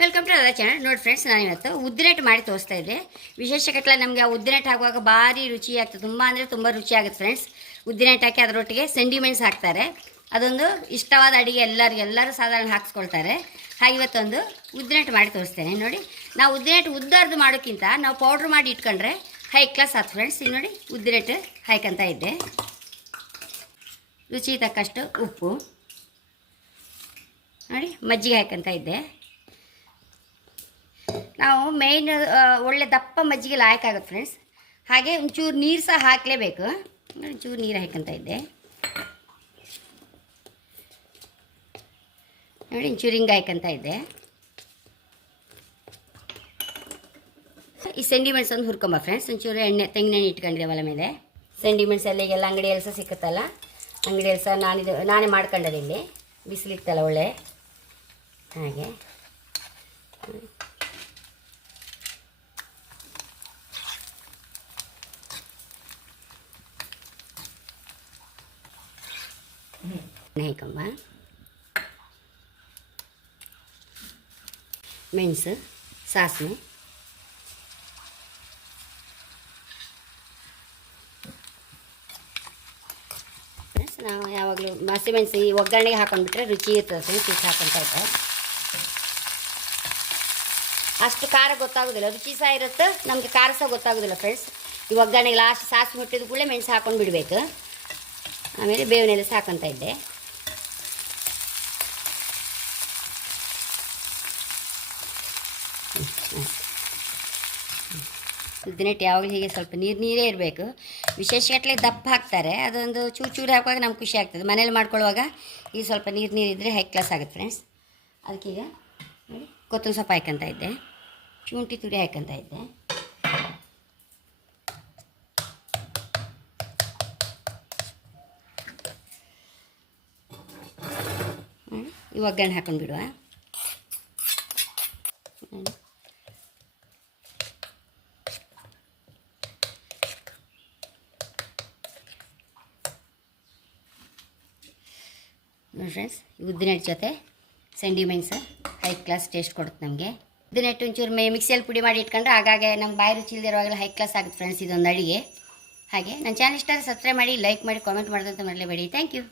Welcome to ಅದರ channel ನೋಡಿ friends ನಾನು ಇವತ್ತು ಉದ್ದಿನೆಟ್ಟು ಮಾಡಿ ತೋರಿಸ್ತಾ ಇದ್ದೆ. ವಿಶೇಷ ಕಟ್ಲ ನಮಗೆ ಆ ಉದ್ದಿನೆಟ್ಟು ಹಾಕುವಾಗ ಭಾರಿ ರುಚಿ ಆಗ್ತದೆ. ತುಂಬ ಅಂದರೆ ತುಂಬ ರುಚಿ ಆಗುತ್ತೆ ಫ್ರೆಂಡ್ಸ್ ಉದ್ದಿನೆಟ್ಟು ಹಾಕಿ ಅದರೊಟ್ಟಿಗೆ ಸೆಂಡಿಮೆಂಟ್ಸ್ ಹಾಕ್ತಾರೆ. ಅದೊಂದು ಇಷ್ಟವಾದ ಅಡುಗೆ ಎಲ್ಲರಿಗೆ ಎಲ್ಲರೂ ಸಾಧಾರಣ ಹಾಕ್ಸ್ಕೊಳ್ತಾರೆ. ಹಾಗೆ ಇವತ್ತೊಂದು ಉದ್ದಿನೆಟ್ಟು ಮಾಡಿ ತೋರಿಸ್ತೇನೆ. ನೋಡಿ, ನಾವು ಉದ್ದಿನೆಟ್ಟು ಉದ್ದಾರ್ದು ಮಾಡೋಕ್ಕಿಂತ ನಾವು ಪೌಡ್ರ್ ಮಾಡಿ ಇಟ್ಕೊಂಡ್ರೆ ಹೈ ಕ್ಲಾಸ್ ಆಯ್ತು ಫ್ರೆಂಡ್ಸ್ ಇಲ್ಲಿ ನೋಡಿ, ಉದ್ದಿನೆಟ್ಟು ಹಾಯ್ಕೊಂತ ಇದ್ದೆ. ರುಚಿ ತಕ್ಕಷ್ಟು ಉಪ್ಪು. ನೋಡಿ, ಮಜ್ಜಿಗೆ ಹಾಕಂತ ಇದ್ದೆ. ನಾವು ಮೇಯ್ನ್ ಒಳ್ಳೆ ದಪ್ಪ ಮಜ್ಜಿಗೆ ಲಾಯಕ್ಕಾಗುತ್ತೆ ಫ್ರೆಂಡ್ಸ್ ಹಾಗೆ ಒಂಚೂರು ನೀರು ಸಹ ಹಾಕಲೇಬೇಕು. ಒಂಚೂರು ನೀರು ಹಾಕಂತ ಇದ್ದೆ. ನೋಡಿ, ಒಂಚೂರು ಹಿಂಗೆ ಹಾಕಂತ ಇದ್ದೆ. ಈ ಸೆಂಡಿಮೆಂಟ್ಸ್ ಒಂದು ಹುರ್ಕೊಂಬ ಫ್ರೆಂಡ್ಸ್ ಒಂಚೂರು ಎಣ್ಣೆ ತೆಂಗಿನೆಣ್ಣೆ ಇಟ್ಕೊಂಡಿದೆ ಒಲೆ ಮೇಲೆ. ಸೆಂಡಿಮೆಂಟ್ಸ್ ಎಲ್ಲ ಈಗೆಲ್ಲ ಅಂಗಡಿಯಲ್ಲಿ ಸಹ ಸಿಕ್ಕತ್ತಲ್ಲ? ಅಂಗಡಿಯಲ್ಲಿ ಸಹ ನಾನಿದು, ನಾನೇ ಮಾಡ್ಕೊಂಡದಿಲ್ಲಿ. ಇಲ್ಲಿ ಬಿಸಿಲಿತ್ತಲ್ಲ ಒಳ್ಳೆ. ಹಾಗೆ. ಹಾಕಮ್ಮ ಮೆಣಸು, ಸಾಸಿವೆ. ನಾವು ಯಾವಾಗಲೂ ಹಸಿಮೆಣಸು ಈ ಒಗ್ಗರಣೆಗೆ ಹಾಕೊಂಡ್ಬಿಟ್ರೆ ರುಚಿ ಇರ್ತದೆ ಫ್ರೆಂಡ್ಸ್ ಹಾಕೊಂತ ಇದ್ದೆ ಅಷ್ಟು ಖಾರ ಗೊತ್ತಾಗೋದಿಲ್ಲ, ರುಚಿ ಸಹ ಇರುತ್ತೆ, ನಮಗೆ ಖಾರ ಸಹ ಗೊತ್ತಾಗೋದಿಲ್ಲ ಫ್ರೆಂಡ್ಸ್ ಈ ಒಗ್ಗರಣೆಗೆ ಲಾಸ್ಟ್ ಸಾಸಿವೆ ಮುಟ್ಟಿದ ಕೂಡಲೇ ಮೆಣಸು ಹಾಕೊಂಡು ಬಿಡಬೇಕು ಆಮೇಲೆ ಬೇವಿನೆಲೆ ಸಾಕೊಂತ ಇದ್ದೆ. ಉದ್ದಿನೆಟ್ಟು ಯಾವಾಗಲೂ ಹೀಗೆ ಸ್ವಲ್ಪ ನೀರು ನೀರೇ ಇರಬೇಕು. ವಿಶೇಷ ಗಟ್ಟಲೆ ದಪ್ಪ ಹಾಕ್ತಾರೆ. ಅದೊಂದು ಚೂರು ಚೂರು ಹಾಕುವಾಗ ನಮ್ಗೆ ಖುಷಿ ಆಗ್ತದೆ. ಮನೇಲಿ ಮಾಡ್ಕೊಳ್ಳುವಾಗ ಈ ಸ್ವಲ್ಪ ನೀರು ನೀರು ಇದ್ದರೆ ಹೈ ಕ್ಲಾಸ್ ಆಗುತ್ತೆ ಫ್ರೆಂಡ್ಸ್ ಅದಕ್ಕೀಗ ಕೊತ್ತಂಬರಿ ಸೊಪ್ಪು ಹಾಕಂತ ಇದ್ದೆ. ಶುಂಠಿ ತುರಿ ಹಾಕಂತ ಇದ್ದೆ. ಈ ಒಗ್ಗರಣೆ ಹಾಕೊಂಡು ಬಿಡುವ. ನೋಡಿ. ಫ್ರೆಂಡ್ಸ್ ಉದ್ದಿನೆಟ್ಟು ಜೊತೆ ಸೆಂಡಿಮೆಂಟ್ಸ್ ಹೈ ಕ್ಲಾಸ್ ಟೇಸ್ಟ್ ಕೊಡುತ್ತೆ ನಮಗೆ. ಉದ್ದಿನೆಟ್ಟು ಒಂಚೂರು ಮೇ ಮಿಕ್ಸಿಯಲ್ಲಿ ಪುಡಿ ಮಾಡಿ ಇಟ್ಕೊಂಡ್ರೆ ಆಗಾಗ ನಮ್ಮ ಬಾಯಿ ರುಚಿ ಹೈ ಕ್ಲಾಸ್ ಆಗುತ್ತೆ ಫ್ರೆಂಡ್ಸ್ ಇದೊಂದು ಅಡಿಗೆ. ಹಾಗೆ ನನ್ನ ಚಾನಲ್ ಇಷ್ಟ ಸಬ್ಸ್ಕ್ರೈಬ್ ಮಾಡಿ ಲೈಕ್ ಮಾಡಿ ಕಾಮೆಂಟ್ ಮಾಡೋದಂತ ಮರಲೇಬೇಡಿ. Thank you